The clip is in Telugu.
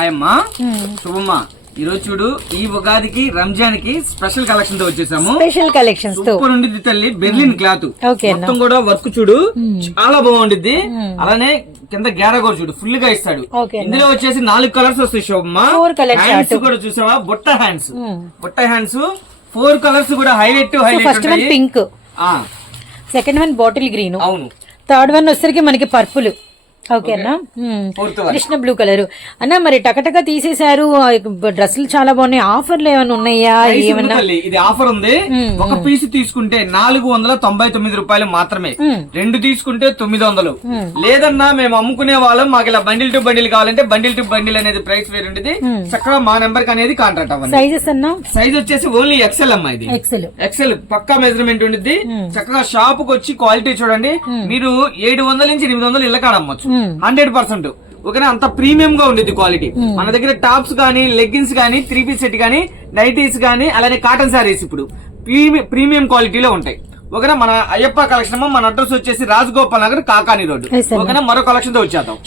ఆయమ్మా శుభమ్మా ఈ రోజు చూడు ఈ ఉగాదికి రంజాన్ కి స్పెషల్ కలెక్షన్ తో వచ్చేసాము. స్పెషల్ కలెక్షన్స్ తో సూపర్ ఉండిద్ది తల్లి. బెర్లిన్ క్లాత్ ఓకే మొత్తం కూడా వర్క్ చూడు చాలా బాగుండిద్ది. అలానే కింద గ్యారా కూడా చూడు ఫుల్ గా ఇస్తాడు. ఇందులో వచ్చేసి 4 కలర్స్ వస్తాయి శోభమ్మా. హ్యాండ్స్ కూడా చూసావా బుట్ట హ్యాండ్స్ 4 కలర్స్ కూడా highlight first one pink, second one bottle green, అవును థర్డ్ వన్ వచ్చేసరికి మనకి పర్పుల్. ఓకేనా కృష్ణ బ్లూ కలర్ అన్న. మరి టకటక తీసేశారు, డ్రెస్సులు చాలా బాగున్నాయి. ఆఫర్లు ఏమైనా ఉన్నాయా? ఏమన్నా ఇది ఆఫర్ ఉంది. ఒక పీస్ తీసుకుంటే 499 రూపాయలు మాత్రమే, 2 తీసుకుంటే 900. లేదన్నా మేము అమ్ముకునే వాళ్ళం, మాకు ఇలా బండిల్ టు బండిల్ కావాలంటే బండిల్ టు బండిల్ అనేది ప్రైస్ వేరు ఉండేది. చక్కగా మా నెంబర్ కి అనేది కాంటాక్ట్ అవ్వండి. సైజెస్ అన్నా సైజ్ వచ్చేసి ఓన్లీ ఎక్సెల్ అమ్మా. ఇది ఎక్సెల్ పక్కా మెజర్మెంట్ ఉండిద్ది. చక్కగా షాప్ కు వచ్చి క్వాలిటీ చూడండి. మీరు 700 నుంచి 800 ఇళ్ళ కాడ అమ్మొచ్చు 100%. ఓకేనా, అంత ప్రీమియం గా ఉండేది క్వాలిటీ. మన దగ్గర టాప్స్ గానీ, లెగ్గిన్స్ గానీ, 3 పీస్ సెట్ గానీ, నైటీస్ గానీ, అలానే కాటన్ సారీస్ ఇప్పుడు ప్రీమియం క్వాలిటీలో ఉంటాయి. ఓకేనా, మన అయ్యప్ప కలెక్షన్ మన అడ్రస్ వచ్చేసి రాజగోపాల్ నగర్, కాకాని రోడ్డు. ఓకేనా, మరో కలెక్షన్ తో వచ్చేద్దాం.